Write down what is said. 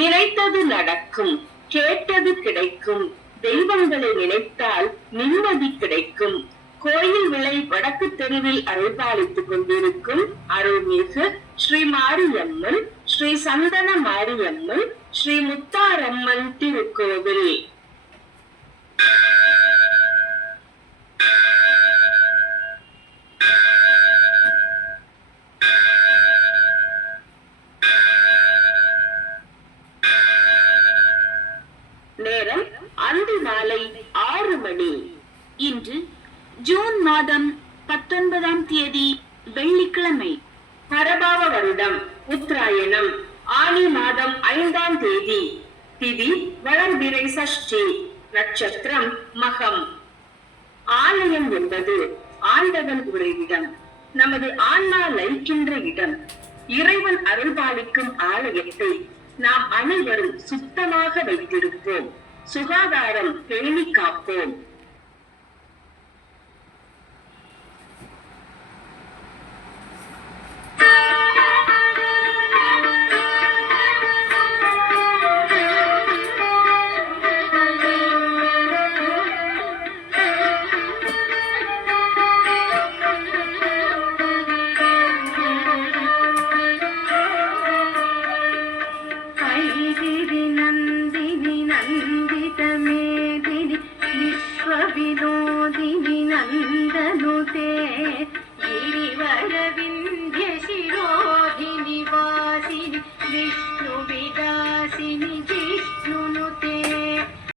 நினைத்தது நடக்கும், கேட்டது கிடைக்கும், தெய்வங்களை நினைத்தால் நிம்மதி கிடைக்கும். கோயில் விளை வடக்கு தெருவில் அருள்பாலித்துக் கொண்டிருக்கும் அருள்மிகு ஸ்ரீ மாரியம்மன், ஸ்ரீ சந்தன மாரியம்மன், ஸ்ரீ முத்தாரம்மன் திருக்கோவில். நேரம் அந்தி மாலை 6 மணி. இன்று ஜூன் மாதம் 19ஆம் தேதி வெள்ளிக்கிழமை. பரபாவ வருடம் உத்தராயணம் ஆனி மாதம் 5ஆம் தேதி. திதி வளர்பிறை சஷ்டி. நட்சத்திரம் மகம். ஆலயம் என்பது ஆண்டவன் உறைவிடம், நமது ஆன்மா லயிக்கின்ற இடம். இறைவன் அருள்பாலிக்கும் ஆலயத்தை நாம் அனைவரும் சுத்தமாக வைத்திருப்போம். சுகாதாரம் பேணி காப்போம். विनोदिनी नंदनुते गिरिवरविंद